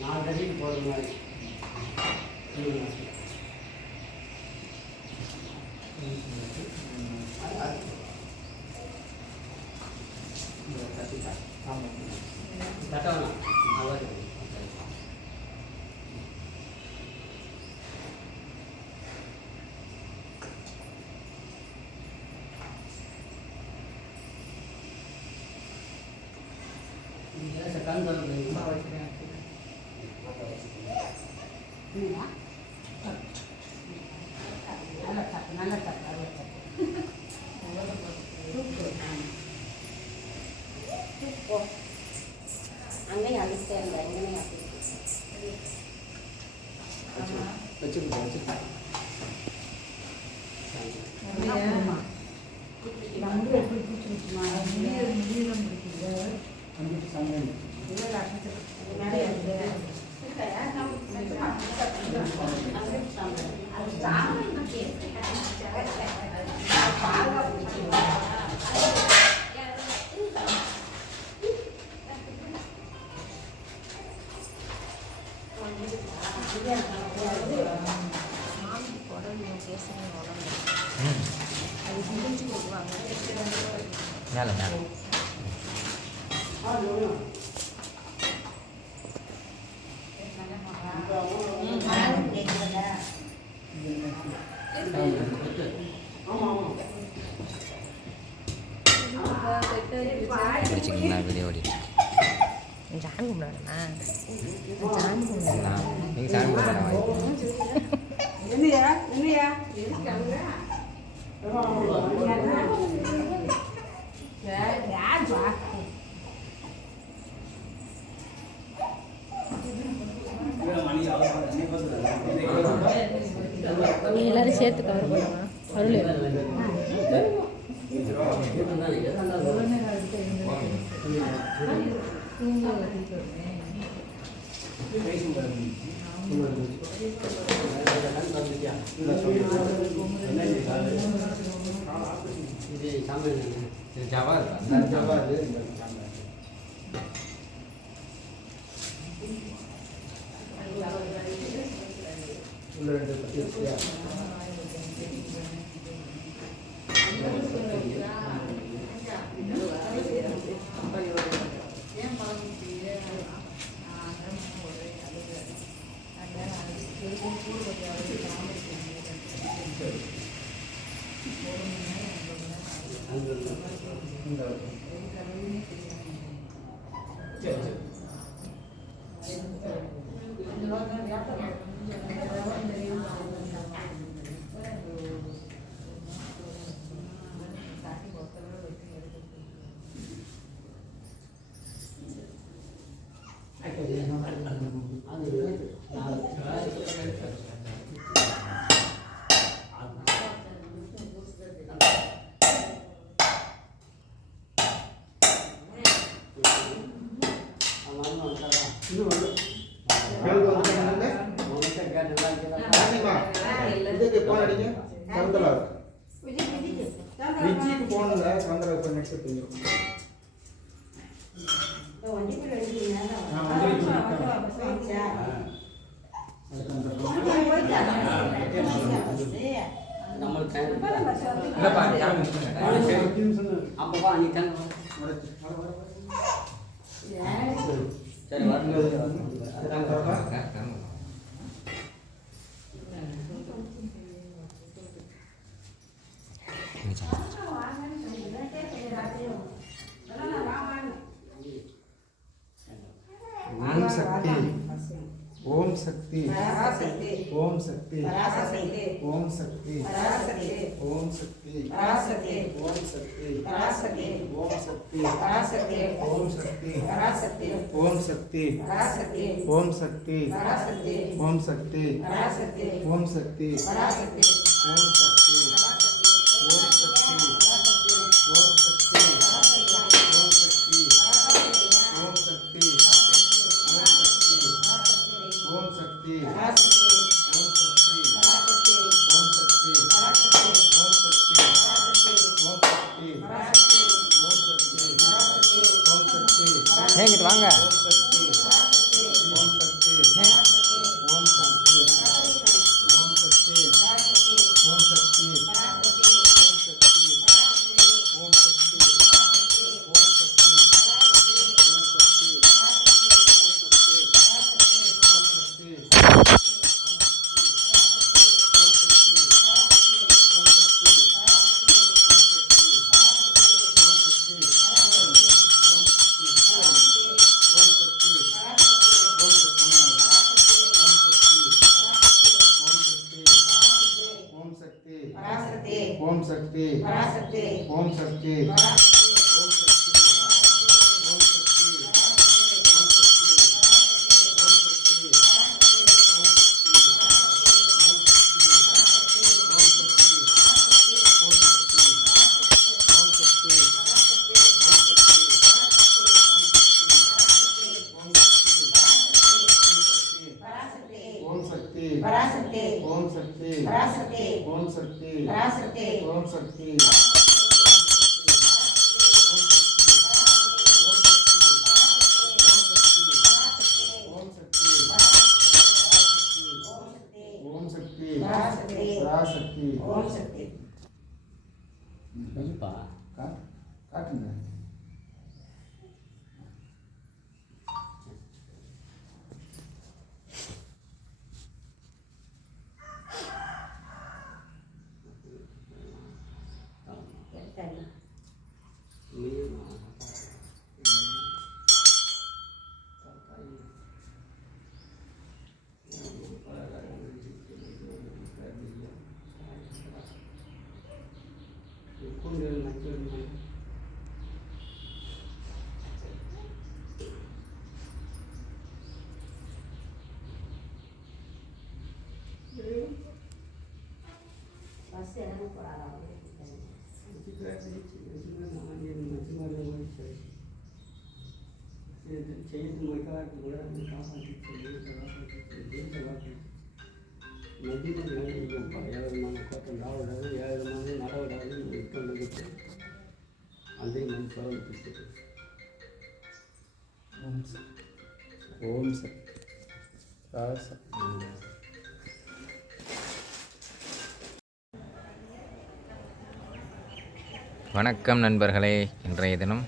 4 அடிக்கு போகிற மாதிரி தட்டவலாம் செகண்ட் நல்ல அங்கேயும் அடிச்சுட்டே இருந்தா எங்கேயும் வச்சுக்கிட்டேன் மேலே மேலே பிடிச்சிங்களா வெளியே ஓடிட்டு சாமி கும்பிடணுமா நீங்கள் சாமி கும்பிட எல்லாரும் சேர்த்து கவர் பண்ணுமா அருள் விஜய்க்கு போனல சந்திர இப்ப நெக்ஸ்ட் தெரியும் ओम शक्ति ओम शक्ति ओम शक्ति ओम शक्ति ओम शक्ति ओम शक्ति ओम शक्ति ओम शक्ति ओम शक्ति ओम शक्ति ओम शक्ति ओम இங்கிட்டு வாங்க. ஓம் சக்தி பராசக்தி ஓம் சக்தி பராசக்தி ஓம் சக்தி பராசக்தி ஓம் சக்தி பராசக்தி ஓம் சக்தி ஓம் சக்தி பராசக்தி பராசக்தி ஓம் சக்தி காட்டுங்க. பஸ் இறங்க போறாங்க ஓம் சக்தி பராசக்தி வணக்கம் நண்பர்களே. இன்றைய தினம்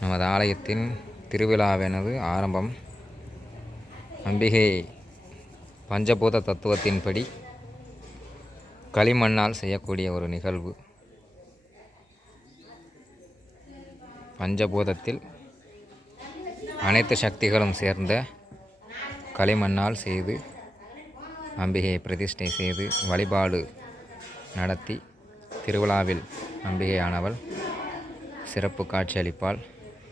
நமது ஆலயத்தின் திருவிழாவானது ஆரம்பம். அம்பிகை பஞ்சபூத தத்துவத்தின்படி களிமண்ணால் செய்யக்கூடிய ஒரு நிகழ்வு. பஞ்சபூதத்தில் அனைத்து சக்திகளும் சேர்ந்த களிமண்ணால் செய்து அம்பிகையை பிரதிஷ்டை செய்து வழிபாடு நடத்தி திருவிழாவில் அம்பிகையானவள் சிறப்பு காட்சியளிப்பாள்.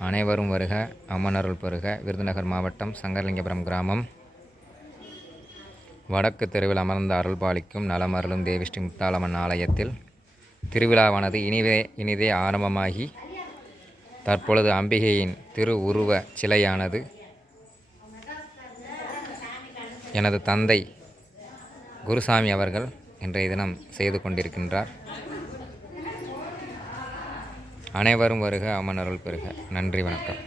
அனைவரும் வருக, அம்மனருள் பெறுக. விருதுநகர் மாவட்டம் சங்கரலிங்கபுரம் கிராமம் வடக்கு தெருவில் அமர்ந்த அருள்பாலிக்கும் நலமருளும் தேவி ஸ்ரீ முத்தாலம்மன் ஆலயத்தில் திருவிழாவானது இனிதே ஆரம்பமாகி தற்பொழுது அம்பிகையின் திரு உருவ சிலையானது எனது தந்தை குருசாமி அவர்கள் இன்றைய தினம் செய்து கொண்டிருக்கின்றார். அனைவரும் வருக, அம்மன் அருள் பெறுக. நன்றி, வணக்கம்.